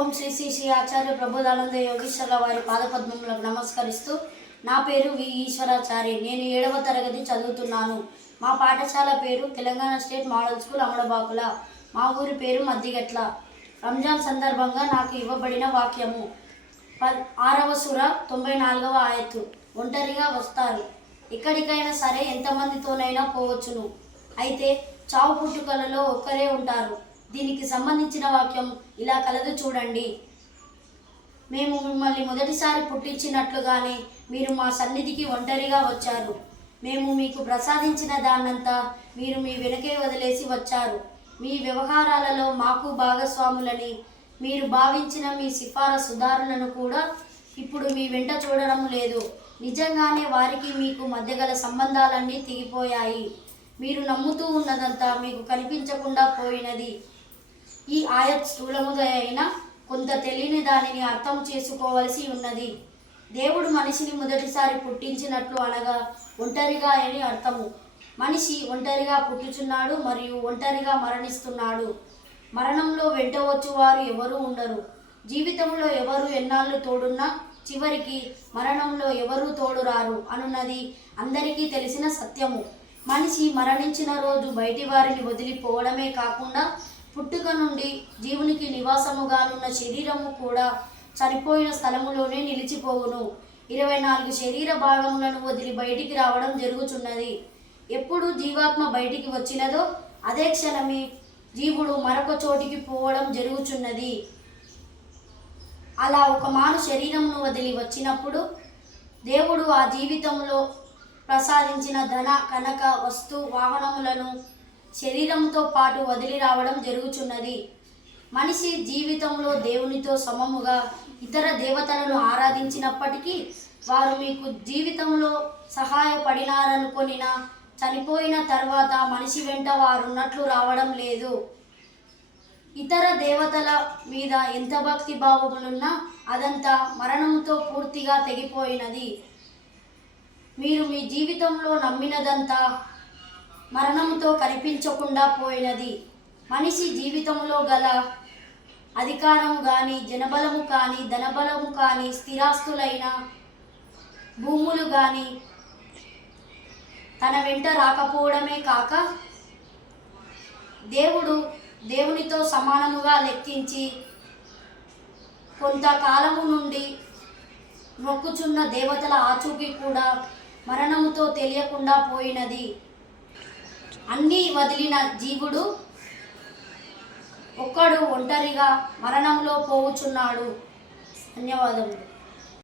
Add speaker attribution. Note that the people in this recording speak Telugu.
Speaker 1: ఓం శ్రీ శ్రీ శ్రీ ఆచార్య ప్రభుదానంద యోగేశ్వర వారి పాదపద్మములకు నమస్కరిస్తూ నా పేరు వి ఈశ్వరాచారి నేను ఏడవ తరగతి చదువుతున్నాను. మా పాఠశాల పేరు Telangana state model school Amadabakula. మా ఊరి పేరు మద్దిగట్ల. రంజాన్ సందర్భంగా నాకు ఇవ్వబడిన వాక్యము. ప- ఆరవ సుర తొంభై నాలుగవ ఆయత్తు. ఒంటరిగా వస్తారు. ఎక్కడికైనా సరే ఎంతమందితోనైనా పోవచ్చును. అయితే చావు పుట్టుకలలో ఒక్కరే ఉంటారు. దీనికి సంబంధించిన వాక్యం ఇలా కలదు చూడండి. మేము మిమ్మల్ని మొదటిసారి పుట్టించినట్లుగానే మీరు మా సన్నిధికి ఒంటరిగా వచ్చారు. మేము మీకు ప్రసాదించిన దాన్నంతా మీరు మీ వెనుకే వదిలేసి వచ్చారు. మీ వ్యవహారాలలో మాకు భాగస్వాములని మీరు భావించిన మీ సిఫారసుదారులను కూడా ఇప్పుడు మీ వెంట చూడడం లేదు. నిజంగానే వారికి మీకు మధ్య గల సంబంధాలన్నీ తెగిపోయాయి. మీరు నమ్ముతూ ఉన్నదంతా మీకు కనిపించకుండా పోయినది. ఈ ఆయత్ స్థూలముగా అయినా కొంత తెలియని దానిని అర్థం చేసుకోవలసి ఉన్నది. దేవుడు మనిషిని మొదటిసారి పుట్టించినట్లు అనగా ఒంటరిగా అని అర్థము. మనిషి ఒంటరిగా పుట్టుచున్నాడు మరియు ఒంటరిగా మరణిస్తున్నాడు. మరణంలో వెంట వచ్చువారు ఎవరు ఉండరు. జీవితంలో ఎవరు ఎన్నాళ్ళు తోడున్నా చివరికి మరణంలో ఎవరు తోడురారు అనున్నది అందరికీ తెలిసిన సత్యము. మనిషి మరణించిన రోజు బయటి వారిని వదిలిపోవడమే కాకుండా పుట్టుక నుండి జీవునికి నివాసముగానున్న శరీరము కూడా చనిపోయిన స్థలములోనే నిలిచిపోవును. ఇరవై నాలుగు శరీర భాగములను వదిలి బయటికి రావడం జరుగుచున్నది. ఎప్పుడు జీవాత్మ బయటికి వచ్చినదో అదే క్షణమే జీవుడు మరొక చోటికి పోవడం జరుగుచున్నది. అలా ఒక మాను శరీరమును వదిలి వచ్చినప్పుడు దేవుడు ఆ జీవితంలో ప్రసాదించిన ధన కనక వస్తు వాహనములను శరీరంతో పాటు వదిలి రావడం జరుగుచున్నది. మనిషి జీవితంలో దేవునితో సమముగా ఇతర దేవతలను ఆరాధించినప్పటికీ వారు మీకు జీవితంలో సహాయపడినారనుకొనిన చనిపోయిన తర్వాత మనిషి వెంట వారున్నట్లు రావడం లేదు. ఇతర దేవతల మీద ఎంత భక్తి భావములున్నా అదంతా మరణంతో పూర్తిగా తెగిపోయినది. మీరు మీ జీవితంలో నమ్మినదంతా మరణంతో కనిపించకుండా పోయినది. మనిషి జీవితంలో గల అధికారము కానీ జనబలము కానీ ధనబలము కానీ స్థిరాస్తులైన భూములు కానీ తన వెంట రాకపోవడమే కాక దేవుడు దేవునితో సమానముగా లెక్కించి కొంతకాలము నుండి మొక్కుచున్న దేవతల ఆచూకీ కూడా మరణముతో తెలియకుండా పోయినది. అన్నీ వదిలిన జీవుడు ఒక్కడు ఒంటరిగా మరణంలో పోవుచున్నాడు. ధన్యవాదములు.